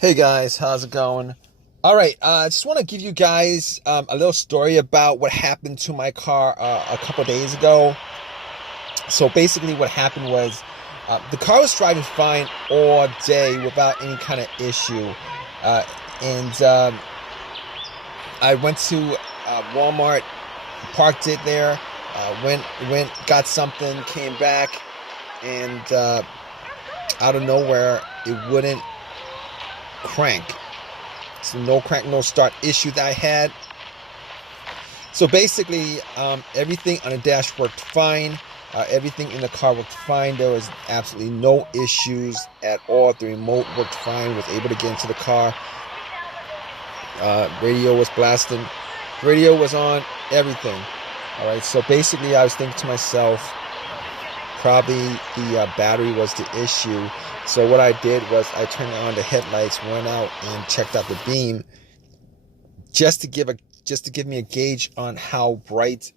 Hey guys, how's it going? All right, I just want to give you guys a little story about what happened to my car a couple days ago. So basically, what happened was the car was driving fine all day without any kind of issue, uh, and I went to Walmart, parked it there, went, got something, came back, and out of nowhere, it wouldn't crank. So no crank, no start issue that I had. So basically, everything on the dash worked fine. Everything in the car worked fine. There was absolutely no issues at all. The remote worked fine. Was able to get into the car. Radio was blasting. Radio was on. Everything. All right. So basically, I was thinking to myself, probably the battery was the issue. So what I did was I turned on the headlights, went out and checked out the beam, just to give me a gauge on how bright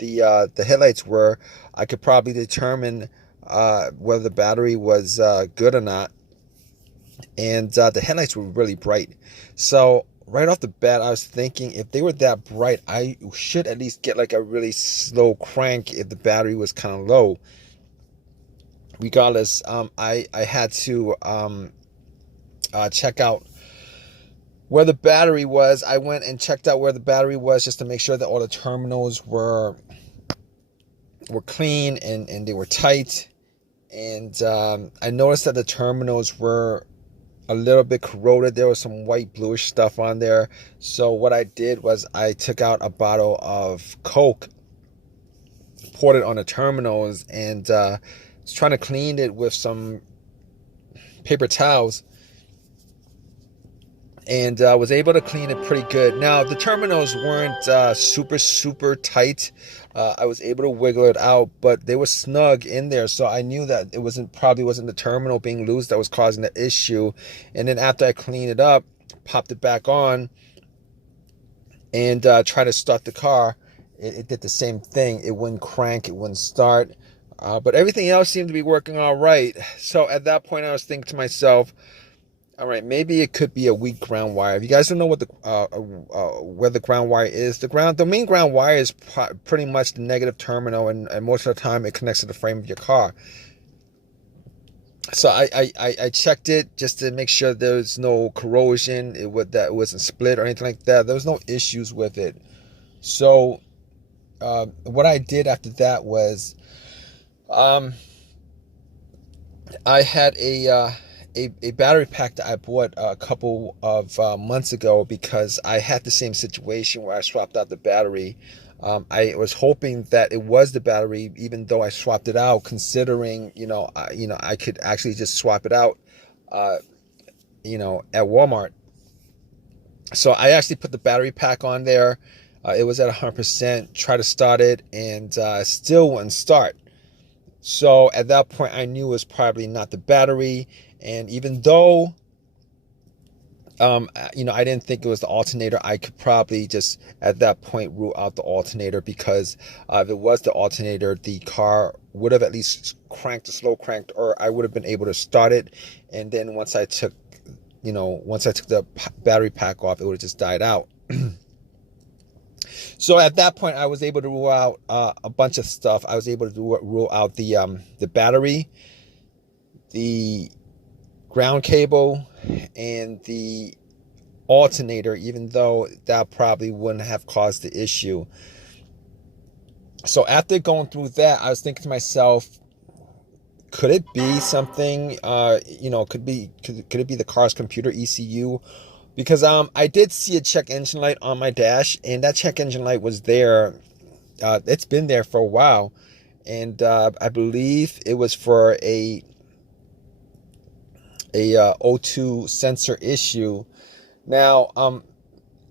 the headlights were. I could probably determine whether the battery was good or not. And the headlights were really bright. So right off the bat, I was thinking if they were that bright, I should at least get like a really slow crank if the battery was kind of low. Regardless, I had to check out where the battery was. I went and checked out where the battery was just to make sure that all the terminals were clean and they were tight. And I noticed that the terminals were a little bit corroded. There was some white bluish stuff on there. So what I did was I took out a bottle of Coke, poured it on the terminals, and was trying to clean it with some paper towels, and was able to clean it pretty good. Now the terminals weren't super tight. I was able to wiggle it out, but they were snug in there, so I knew that it probably wasn't the terminal being loose that was causing the issue. And then after I cleaned it up, popped it back on, and tried to start the car, it did the same thing. It wouldn't crank, it wouldn't start. But everything else seemed to be working all right. So at that point, I was thinking to myself, all right, maybe it could be a weak ground wire. If you guys don't know what where the ground wire is, the main ground wire is pretty much the negative terminal, and most of the time it connects to the frame of your car. So I checked it just to make sure there's no corrosion. That it wasn't split or anything like that. There was no issues with it. So what I did after that was, I had a battery pack that I bought a couple of months ago because I had the same situation where I swapped out the battery. I was hoping that it was the battery, even though I swapped it out, considering I could actually just swap it out, at Walmart. So I actually put the battery pack on there. It was at 100%. Tried to start it, and still wouldn't start. So at that point, I knew it was probably not the battery. And even though, I didn't think it was the alternator, I could probably just at that point rule out the alternator, because if it was the alternator, the car would have at least slow cranked, or I would have been able to start it. And then once I took the battery pack off, it would have just died out. So at that point, I was able to rule out a bunch of stuff. I was able to rule out the battery, the ground cable, and the alternator, even though that probably wouldn't have caused the issue. So after going through that, I was thinking to myself, could it be something? Could it be the car's computer ECU? Because I did see a check engine light on my dash, and that check engine light was there. It's been there for a while, and I believe it was for a O2 sensor issue. Now,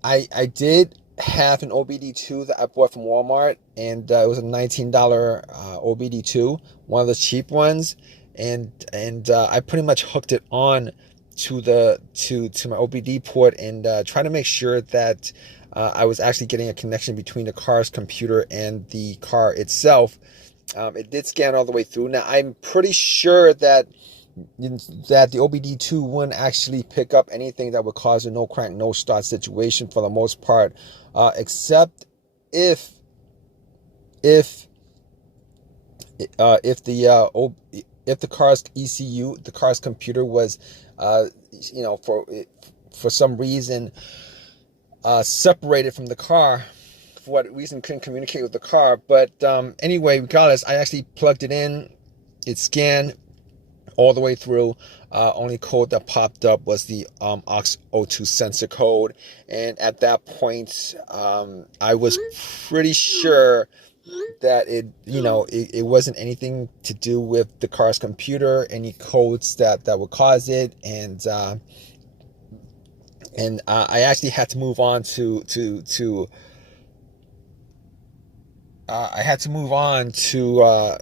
I did have an OBD2 that I bought from Walmart, and it was a $19 OBD2, one of the cheap ones, and I pretty much hooked it on to my OBD port, and try to make sure that I was actually getting a connection between the car's computer and the car itself. It did scan all the way through. Now I'm pretty sure that that the OBD2 wouldn't actually pick up anything that would cause a no crank, no start situation for the most part, except if if if the car's ECU, the car's computer was, for some reason separated from the car. For what reason, couldn't communicate with the car. But anyway, regardless, I actually plugged it in. It scanned all the way through. Only code that popped up was the aux02 sensor code, and at that point, I was pretty sure that it wasn't anything to do with the car's computer, any codes that would cause it, and I actually had to move on to I had to move on to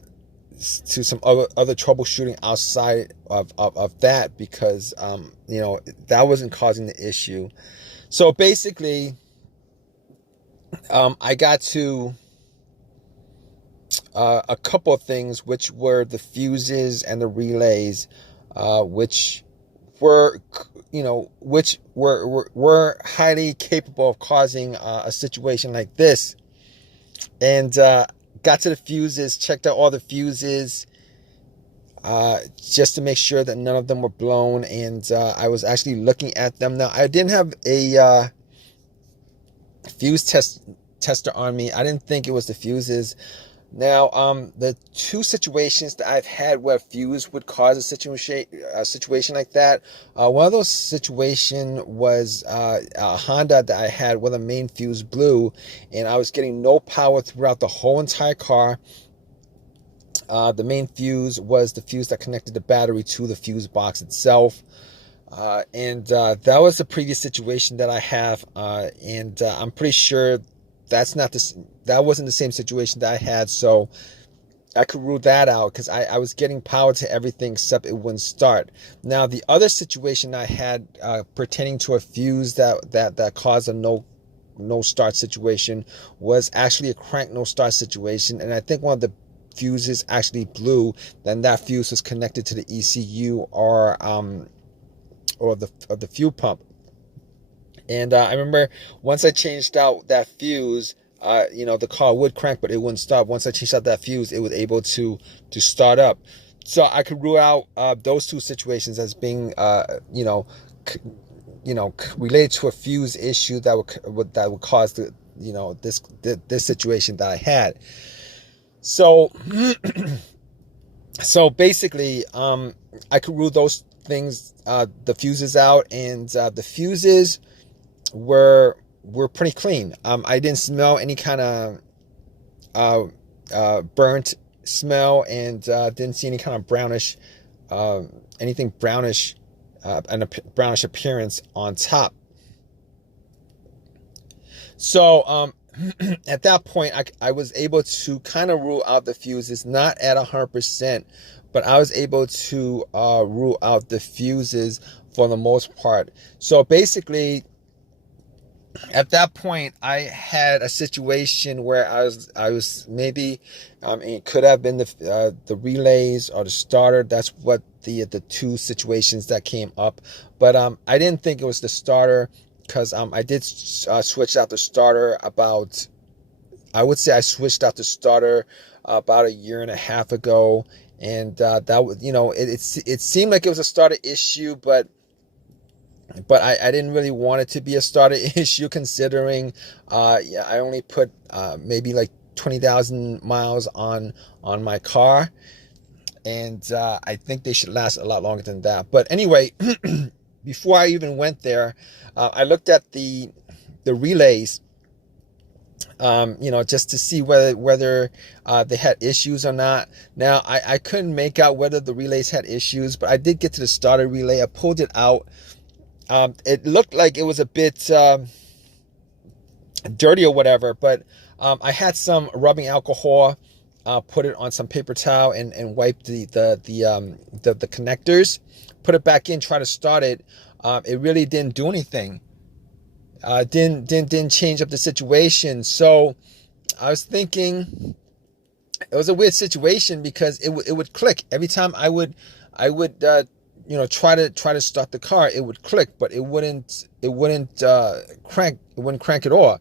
some other troubleshooting outside of that, because that wasn't causing the issue. So basically, I got to a couple of things, which were the fuses and the relays, which were highly capable of causing a situation like this. And got to the fuses, checked out all the fuses, just to make sure that none of them were blown. And I was actually looking at them. Now, I didn't have a fuse tester on me. I didn't think it was the fuses. Now, the two situations that I've had where fuse would cause a situation like that, one of those situations was a Honda that I had where the main fuse blew, and I was getting no power throughout the whole entire car. The main fuse was the fuse that connected the battery to the fuse box itself. And that was the previous situation that I have, and I'm pretty sure that wasn't the same situation that I had, so I could rule that out, because I was getting power to everything except it wouldn't start. Now, the other situation I had pertaining to a fuse that caused a no start situation was actually a crank no start situation, and I think one of the fuses actually blew. Then that fuse was connected to the ECU or the fuel pump. And I remember once I changed out that fuse, the car would crank, but it wouldn't stop. Once I changed out that fuse, it was able to start up. So I could rule out those two situations as being, related to a fuse issue that would cause this situation that I had. So, so basically, I could rule those things, the fuses out, and the fuses were pretty clean. I didn't smell any kind of burnt smell, and didn't see any kind of brownish, anything brownish, and a brownish appearance on top. So at that point, I was able to kind of rule out the fuses, not at 100%, but I was able to rule out the fuses for the most part. So basically, at that point, I had a situation where I was maybe, it could have been the relays or the starter. That's what the two situations that came up. But I didn't think it was the starter, because I did switch out the starter about, I would say I switched out the starter about a year and a half ago, and that was, it seemed like it was a starter issue, but I didn't really want it to be a starter issue, considering I only put maybe like 20,000 miles on my car, and I think they should last a lot longer than that. But anyway, before I even went there, I looked at the relays, just to see whether they had issues or not. Now, I couldn't make out whether the relays had issues, but I did get to the starter relay. I pulled it out. It looked like it was a bit dirty or whatever, but I had some rubbing alcohol, put it on some paper towel, and wiped the connectors, put it back in, try to start it. It really didn't do anything. Didn't change up the situation. So I was thinking it was a weird situation, because it would click every time I would I would try to start the car. It would click, but it wouldn't crank at all.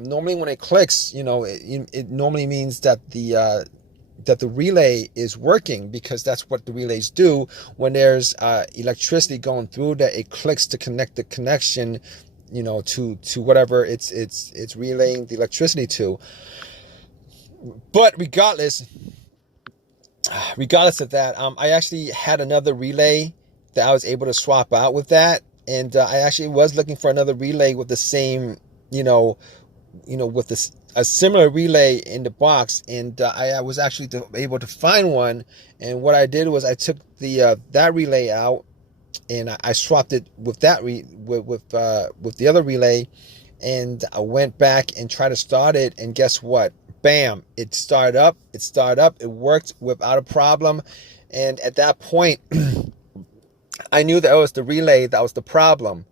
Normally when it clicks, it normally means that the relay is working, because that's what the relays do. When there's electricity going through, that it clicks to connect the connection, to whatever it's relaying the electricity to. But regardless of that, I actually had another relay that I was able to swap out with that, and I actually was looking for another relay with the same, with a similar relay in the box, and I was actually able to find one. And what I did was I took that relay out, and I swapped it with with the other relay, and I went back and tried to start it, and guess what? Bam! It started up. It worked without a problem, and at that point, I knew that it was the relay that was the problem.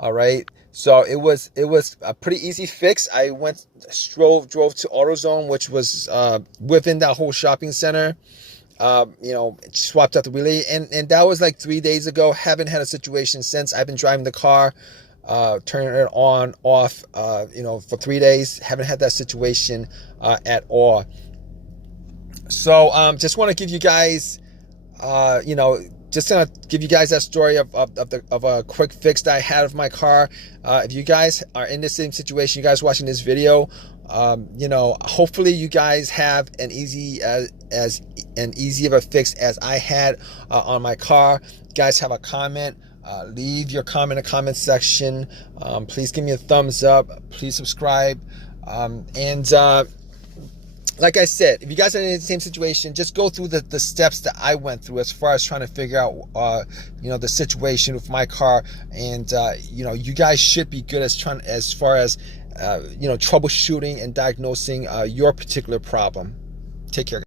All right. So it was a pretty easy fix. I drove to AutoZone, which was within that whole shopping center. Swapped out the relay, and that was like 3 days ago. Haven't had a situation since. I've been driving the car, turning it on, off, for 3 days. Haven't had that situation at all. So just want to give you guys, just gonna give you guys that story of a quick fix that I had of my car. If you guys are in the same situation, you guys watching this video, hopefully you guys have as easy of a fix as I had on my car. You guys have a comment, leave your comment in the comment section. Please give me a thumbs up. Please subscribe. Like I said, if you guys are in the same situation, just go through the steps that I went through as far as trying to figure out, the situation with my car. And, you guys should be good as far as troubleshooting and diagnosing your particular problem. Take care.